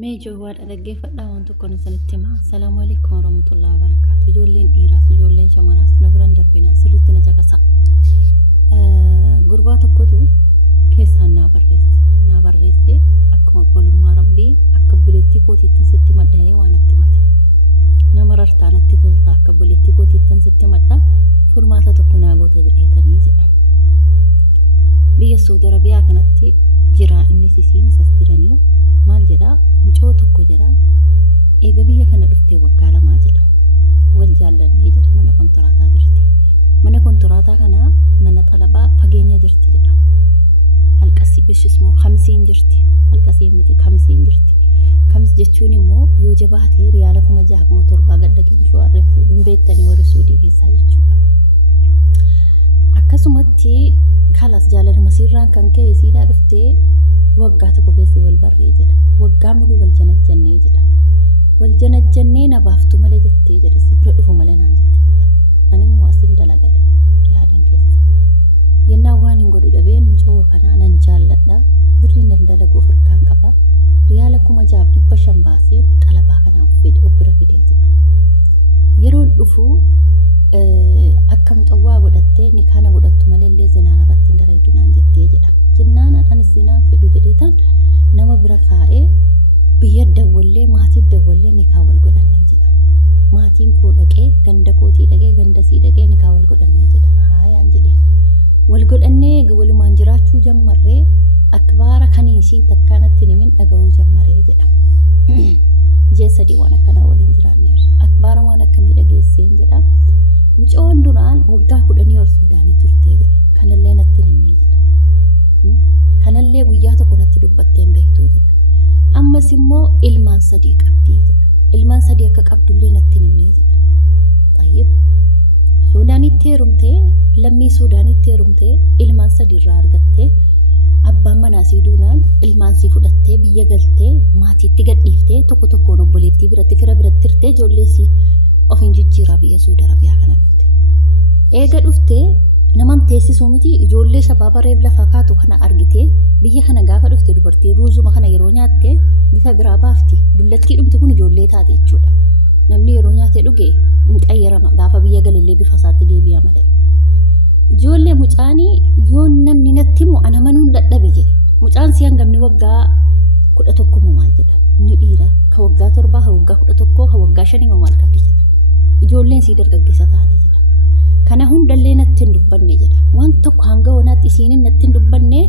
Meejoo waan dhaggeeffadhaa waan tokkoon isinitti himaa. Assalaamu alaykum warahmatullahi wabarakaatu. Ijoolleen dhiiraas ijoolleen shamaraas na biran darbinaa sirriitti na caqasaa. Gurbaa tokkotu keessaan naa barreesse akkuma obbolummaa rabbii akka buleettii kootiittan sitti madha'ee waan natti mate. Nama rartaa natti toltaa akka buleettii kootiittan sitti madhaa furmaata tokko naa goota jedheetanii jedha. Biyya Saudi Arabiyaa kanatti jira inni sisiin isas jiranii maal jedhaa mucoo tokko jedhaa eega biyya kana dhuftee waggaa lamaa jedha wal jaallannee jedha mana kontoraataa jirti mana kontoraataa kana mana xalabaa fageenya jirti jedha halqasii bishismoo kamsiin jirti halqasii miti kamsiin jirti kams jechuun immoo yoo jabaatee riyaala 6,700 gadda gibshoo arreen fuudhuun beektanii warri Suudii keessaa jechuudha. Akkasumatti kalas jaalaluma siirraan kan ka'e siidhaa dhuftee waggaa tokko keessi wal barree jedha waggaa muluu wal janajjannee jedha wal janajjannee na baaftu malee jettee jedha si bira dhufu malee naan jettee jedha ani immoo asin dalagade riyaaliin keessa yennaa waan hin godhu dhabeen mucoo kanaa nan jaalladha birriin daldalagu ofirkaan qaba riyaala 6,500 baasee xalabaa kanaaf fide obbira fidee jedha yeroon dhufu akka muxawwaa godhattee ni kana godhattu malee illee zinaan irratti hin dalaydu naan jettee jedha jennaan ani zinaan fidhu jedheetan nama bira kaa'ee biyya dawwallee maatii dawwallee ni kaa wal godhannee jedha maatiin koo dhaqee ganda kootii dhaqee ganda sii dhaqee ni kaa wal godhannee jedha haayaan jedheen wal godhannee walumaan jiraachuu jammarree akbaara kanii isiin takkaanatti nimin dhaga'uu jammaree jedha jee sadii waan akkanaa waliin jiraanneerra akbaara waan akkamii dhageesseen jedha mucoon duraan waggaa 10 ol Suudaanii turtee jedha kanallee natti nimnee jedha kanallee guyyaa tokko natti dubbatteen beektuu jedha ammas immoo ilmaan 3 qabdii jedha ilmaan 3 akka qabdullee natti nimnee jedha tayyib Suudaanitti heerumtee lammii Suudaanitti heerumtee ilmaan 3 irraa argattee abbaan manaa sii duunaan ilmaan sii fudhattee biyya galtee maatiitti gadhiiftee tokko tokkoon obboleettii biratti fira biratti hirtee ijoollee sii of hin jijjiiraa biyya Saudi Arabiyaa kana dhufte. Eega dhuftee naman teessisuu miti ijoollee shabaaba reeb lafaa kaatu kana argitee biyya kana gaafa dhufte dubartii ruuzuma kana yeroo nyaatte bifa biraa baafti. Dullattii dhumti kun ijoollee taate jechuudha. Namni yeroo nyaatee dhuge hin qayyarama gaafa biyya galillee bifa isaatti deebi'a malee. Ijoollee mucaanii yoo namni natti himu ana manuun dadhabe jedhe. Mucaan si hangamni waggaa 11 moo maal jedha. Inni dhiira ka waggaa 7 ka waggaa 11 ka waggaa 5 moo maal qabdi jedha. Ijoolleen sii dargaggeessa ta'anii jedha. Kana hundallee natti hin dubbanne jedha. Waan tokko hanga wanaatti isiinin natti hin dubbanne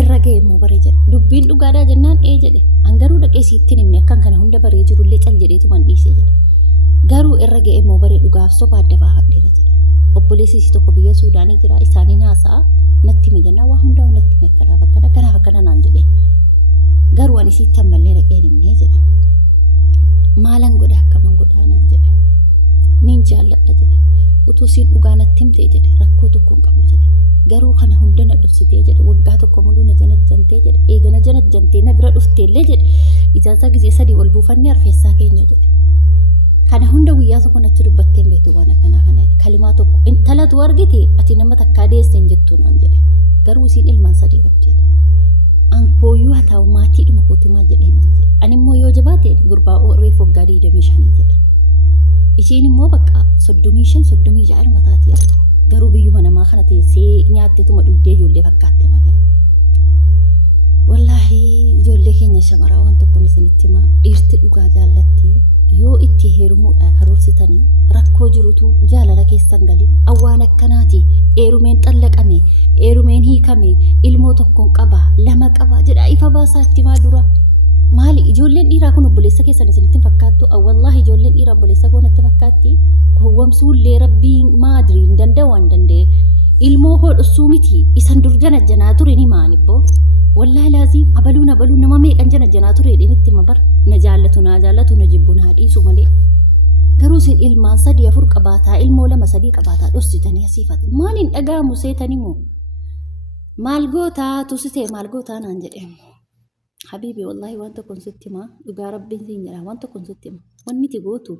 irra ga'e immoo baree jedha. Dubbiin dhugaadhaa jennaan jedhe. Angaruu dhaqee sitti himne akkan kana hunda baree jirullee cal jedheetu man dhiise jedha. Garuu irra ga'e immoo baree dhugaaf soba adda baafadheera jedha. Obboleessi tokko biyya Suudaanii jira isaaniin haasa'a natti hime jennaan waa hundaa natti hime kanaaf akkana naan jedhe. Garuu ani sitti ammallee dhaqee himnee jedha. Maalan godha akkaman godhaa naan jedhe. Nin jaalladha jedhe utuu siin dhugaa natti himtee jedhe rakkoo tokko hin qabu jedhe garuu kana hunda na dhoksitee jedhe waggaa tokko muluu na janajjantee jedhe eega na janajjantee na bira dhufteellee jedhe ijaarsa gisee 3 wal buufannee arfeessaa keenya jedhe kana hunda guyyaa tokko natti dubbatteen beektu waan akkanaa kana jedhe kalimaa tokko intalatu argite ati nama takkaa deesseen jettuu naan jedhe garuu isiin ilmaan 3 qabdi jedhe ankooyyuu haa ta'u maatii dhuma kooti maal jedheen hima jedhe ani immoo yoo jabaate gurbaa reef waggaa 25 jedha. Isiin immoo bakka 35 mataatii arga. Garuu biyyuma namaa kana teessee nyaatteetuma dhugdee ijoollee fakkaatte malee. Wallaahi ijoollee keenya shamaraa waan tokkoon isinitti himaa dhiirti dhugaa jaallatti yoo itti heerumuudha karoorsitanii rakkoo jirutu jaalala keessan galii awwaan akkanaati eerumeen xallaqame eerumeen hiikame ilmoo tokkoon qaba 2 qaba jedha ifa baasaa itti maa dura. Maali ijoolleen dhiiraa kun obboleessa keessan isinitti fakkaattu wallahi ijoolleen dhiiraa obboleessa koo natti fakkaatti gowwomsuullee rabbiin maadrii hin danda'u waan danda'e ilmoo hodhosuu miti isan dur janajjanaa ture ni maanibboo wallahi laazii abaluun nama meeqan janajjanaa ture dhinitti mabar na jaallatu na jibbu na dhiisu malee garuu isin ilmaan 3-4 qabaataa ilmoo 2-3 qabaataa dhossitanii asiifate maaliin dhaga'amu seetanimoo maal gootaa tusitee maal gootaa naan jedhee. Habibi wallahi waan tokkoon sitti himaa dhugaa rabbiin siin jedha waan tokkoon sitti hima wanni ti gootu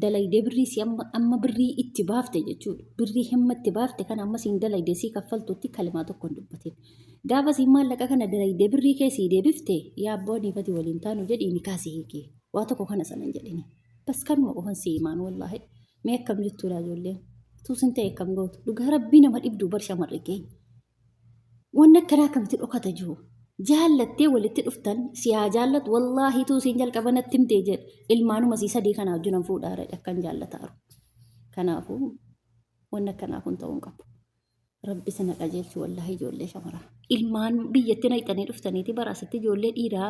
dalaydee birrii si amma birrii itti baafte jechuudha. Birrii himma itti baafte kan amma siin dalaydee sii kaffaltutti kalimaa tokko hin dubbatin. Gaafa siin maallaqa kana dalaydee birrii kee sii deebifte yaa abboo niifati waliin taanu jedhii ni kaasee hiikee waa tokko kana sana hin jedhini. Bas kanuma qofan si himaan wallaahi mee akkam jettuudha ijoolleen tuusin ta'e akkam gootu dhugaa rabbii nama dhibduu bar shamarri keenya. Wanni akkanaa akkamitti dhokata jiru jaallattee walitti dhuftan siyaa jaallatu wallaahi tuusiin jalqabanatti himtee jedhe ilmaanuma sii sadii kanaa wajjinan fuudhaara akkan jaallataaru. Kanaafuu wanni akkanaa kun ta'uu hin qabu. Rabbi sana qajeelchu wallaahi ijoollee shamaraa. Ilmaan biyyatti naqxanii dhuftaniiti baraasitti ijoollee dhiiraa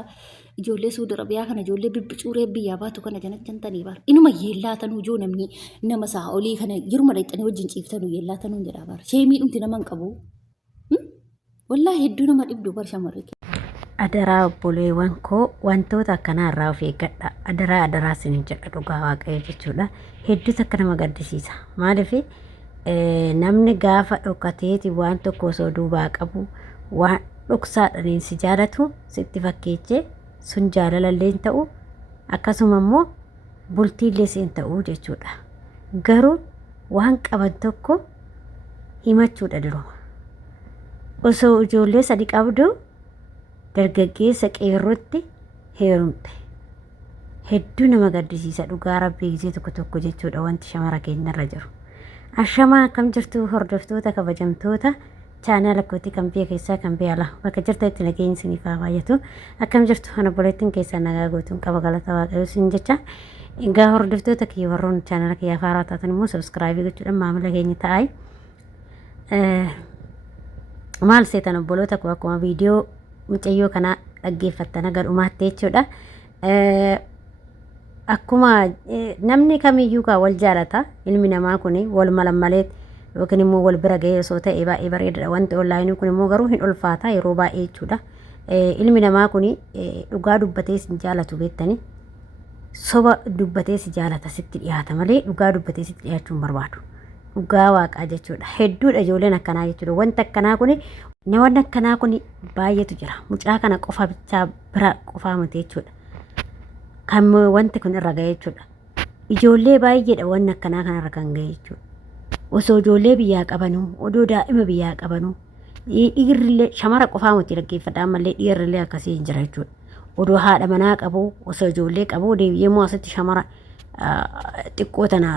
ijoollee Suudi Arabiyaa kana ijoollee bibbicuuree biyyaa baatu kana jantanii bara. Inuma yeellaatanuu ijoo namni nama sa'a olii kana jiruma naqxanii wajjin ciiftanuu yeellaatanuu jedhaa bara. Sheemii dhumti naman qabu. Wallaahi hedduu nama dhibdu bar shamarri. Adaraa obboleewwan koo wantoota akkanaa irraa of eeggadha. Adaraa isin jedha dhugaa waaqayyo jechuudha. Hedduutu akka nama gaddisiisa. Maaliif namni gaafa dhokateeti waan tokko osoo duubaa qabu waan dhoksaadhaan si jaalatu sitti fakkeechee sun jaalalallee ta'u akkasuma immoo bultiillee siin ta'u jechuudha. Garuu waan qaban tokko himachuudha diruma. Osoo ijoollee sadii qabdu dargaggeessa qeerrootti heerumte. Hedduu nama gaddisiisa dhugaa rabbii gisee tokko jechuudha wanti shamara keenyarra jiru. Ashamaa akkam jirtu hordoftoota kabajamtoota chaanala kootii kan biyya keessaa kan biyya alaa bakka jirtanitti nageenyi isiniif haa baay'atu. Akkam jirtu obboleettiin keessaa nagaa gootuun qaba galata waaqayyoo isin jecha. Egaa hordoftoota kiyya warroon chaanala kiyyaa haaraa taatan immoo sabskraayibii gochuudhaan maamila keenya ta'aa. Maal seetan obboloota koo akkuma viidiyoo mucayyoo kana dhaggeeffattan agar dhumaatti jechuudha. Akkuma namni kamiyyuu kaa wal jaalata ilmi namaa kun wal malammalee yookiin immoo wal bira ga'ee osoo ta'e baay'ee bareedaadha. Wanti onlaayinii kun immoo garuu hin ulfaata yeroo baay'ee jechuudha. Ilmi namaa kun dhugaa dubbatee si jaalatu beektanii soba dubbatee si jaalata sitti dhiyaata malee dhugaa dubbatee sitti dhiyaachuu hin barbaadu. Dhugaa waaqaa jechuudha. Hedduudha ijoolleen akkanaa jechuudha. Wanti akkanaa kun namoonni akkanaa kun baay'eetu jira. Mucaa kana qofa bichaa bira qofaa miti jechuudha. Kan wanti kun irra ga'e jechuudha. Ijoollee baay'eedha wanti akkanaa kanarra kan ga'e jechuudha. Osoo ijoollee biyyaa qabanuu, odoo daa'ima biyyaa qabanuu, dhiirrillee shamara qofaa miti dhaggeeffadhaan malee dhiirrillee akkasii hin jira jechuudha. Odoo haadha manaa qabu, osoo ijoollee qabu deebi'ee immoo asitti shamara xiqqoo tana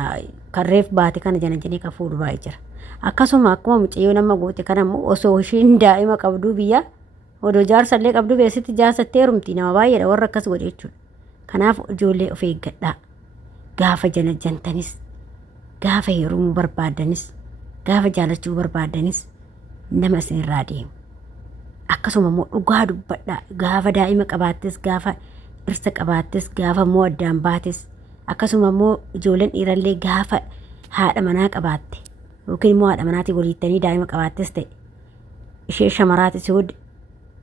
kan reef baate kana jana kan fuudhu baay'ee jira. Akkasuma akkuma mucayyoo nama goote kana immoo osoo ishiin daa'ima qabduu biyya odoo jaarsallee qabduu beesitti jaarsattee heerumti nama baay'eedha warra akkas godhe jechuudha. Kanaaf ijoollee of eeggadhaa. Gaafa jantanis, gaafa heerumuu barbaadanis, gaafa jaalachuu barbaadanis nama isinirraa deemu. Akkasuma immoo dhugaa dubbadhaa. Gaafa daa'ima qabaattes, gaafa dhirsa qabaattes, gaafa immoo addaan baates. Akkasuma immoo ijoolleen dhiirallee gaafa haadha manaa qabaatte yookiin immoo haadha manaatii waliittanii daa'ima qabaattes ta'e ishee shamaraatis yoo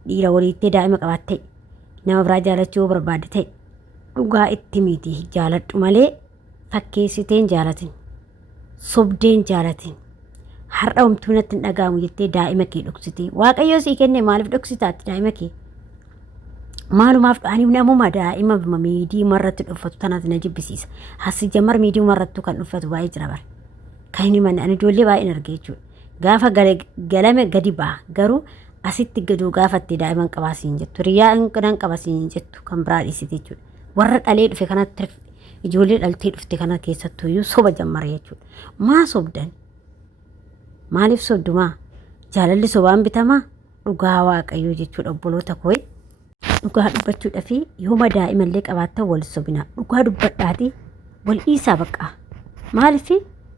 dhiira waliittee daa'ima qabaatte nama biraa jaalachuu barbaadde ta'e dhugaa itti miti jaaladhu malee fakkeessiteen jaalatin sobdeen jaalatin har'a homtuu natti hin dhaga'amu jettee daa'ima kee dhoksitee waaqayyoo sii kenne maaliif dhoksitaatti daa'ima kee? Maalumaaf ani namuma daa'ima miidii marratti dhuffatu tanaati na jibbisiisa. Hasi jamar miidii marrattu kan dhuffatu baay'ee jira bara. Kan inni manni ani ijoollee baay'een argee jechuudha. Gaafa galame gadi ba'a garuu asitti gaduu gaafatti daa'iman qabaasiin jettu riyaa nan qabaasiin jettu kan biraa dhiisite jechuudha. Warra dhalee dhufe kanatti ijoollee dhaltee dhufte kana keessattuu iyyuu soba jammare jechuudha. Maa sobdan? Maaliif sobdumaa? Jaalalli sobaan bitamaa? Dhugaa waaqayyoo jechuudha obboloota koo. Dhugaa dubbachuudha fi yooma daa'imallee qabaattan wal sobinaa. Dhugaa dubbadhaati wal dhiisaa baqqaa. Maaliif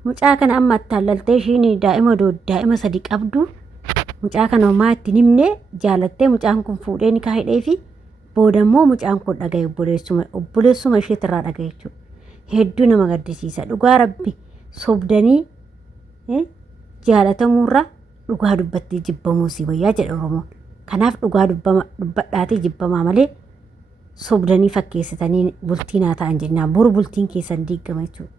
mucaa kana amma attaallaltee ishiin daa'ima sadii qabdu mucaa kana homaa itti himne jaalattee mucaan kun fuudhee ni kaahidhee fi booda immoo mucaan kun dhagaye obboleessuma isheetirraa dhagaye jechuudha. Hedduu nama gaddisiisa. Dhugaa rabbi sobdanii jaalatamuurra dhugaa dubbattee jibbamuu si wayyaa jedha Oromoon. Kanaaf dhugaa dubbadhaatii jibbamaa malee sobdanii fakkeessitanii bultii naa ta'an jennaan boru bultiin keessan diigama jechuudha.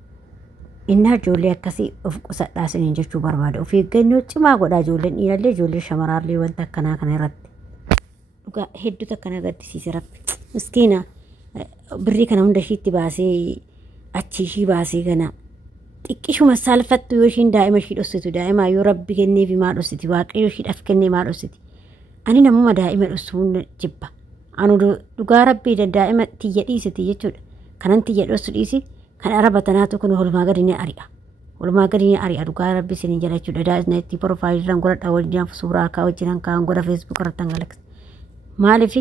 Innaa ijoollee akkasii of qusadhaa siniin jechuu barbaada. Of eeggannoo cimaa godhaa ijoolleen dhiirallee ijoollee shamaraallee wanta akkanaa kana irratti. Dhugaa hedduutu akkana gaddisiise rabbi. Miskiina birrii kana hunda ishiitti baasee achi ishii baasee ganaa xiqqishuma saalfattu yoo ishiin daa'ima ishii dhossitu daa'ima yoo rabbi kennee fi maa dhossiti waaqayyo ishiidhaaf kennee maa dhossiti ani namuma daa'ima dhossuun jibba anu dhugaa rabbii daa'ima tiyya dhiisiti jechuudha kanan tiyya dhossu dhiisi kan araba tanaatu kun holumaa gadi ni ari'a dhugaa rabbii sinin jala jechuudha daa'isna itti profaayiliirraan godhadha wajjin suuraa kaa wajjin kaan godha feesbuuk irratti hangalaksa maaliif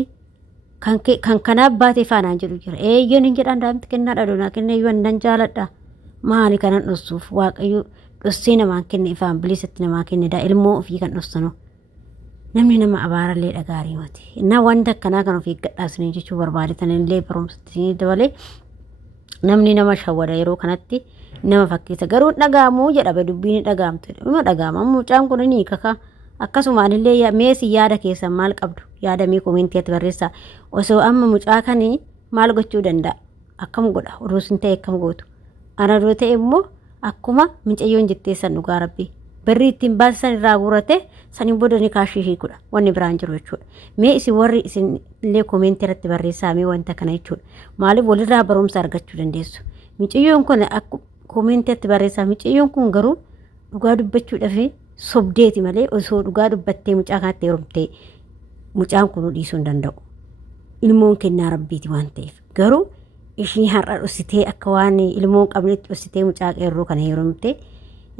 kan kanaaf baatee faanaan jedhu jira eeyyoon hin jedhaan daa'imti kennaadha doonaa kennee yoo hin jaaladha maali kanan dhossuuf waaqayyo dhossee namaan kenne ifaan bilisatti namaa kenne ilmoo ofii kan dhossanu namni nama abaarallee dhagaarii mati innaa wanta akkanaa kan ofii gadhaasanii jechuu barbaadatan illee barumsatti dabalee namni nama shawwada yeroo kanatti nama fakkeessa garuu dhagaamuu jedha dubbiin dhagaamtu ima dhagaama mucaan kun ni kaka akkasumaan illee meesii yaada keessan maal qabdu yaada mee koomentiitti barreessaa osoo amma mucaa kanii maal gochuu danda'a akkam godha uruusin ta'e akkam gootu ana doo ta'e immoo akkuma mucayyoon jetteessan dhugaa rabbii barri ittiin baasan irraa guurate saniin booda ni kaashii hiikudha wanni biraan jiru jechuudha mee isin warri isin illee koomentii irratti barreessaa mee wanta kana jechuudha maaliif walirraa barumsa argachuu dandeessu mucayyoon kun akka koomentii irratti barreessaa mucayyoon kun garuu dhugaa dubbachuudhaaf sobdeeti malee osoo dhugaa dubbattee mucaa kanatti heerumtee mucaan kun dhiisuu hin danda'u ilmoon kennaa rabbiiti waan ta'eef garuu ishii har'a dhossitee akka waan ilmoon qabnetti dhossitee mucaa qeerroo kana heerumtee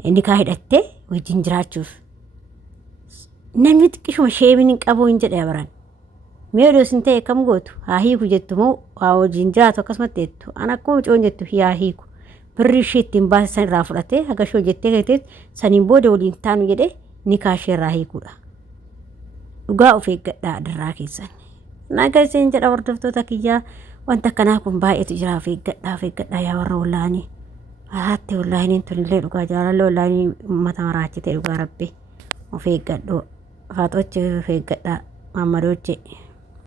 inni kaa hidhattee wajjin jiraachuuf namni xiqqishuma sheemin hin qabu hin jedhe abaran mee odoosin ta'e kam gootu haa hiiku jettu moo waa wajjin jiraatu akkasumatti jettu an akkuma mucoon jettu haa hiiku birri ishee ittiin baasisan irraa fudhatee haga shoo jettee keessatti saniin booda waliin taanu jedhe ni kaashee irraa hiikuudha dhugaa of eeggadhaa dirraa keessan naga isin jedha hordoftoota kiyyaa wanta akkanaa kun baay'eetu jira of eeggadhaa yaa warra wallaanii haatti wallaaniin tunillee dhugaa jaalala wallaanii uummata maraachite dhugaa rabbi of eeggadhoo faatochi of eeggadhaa maammadooche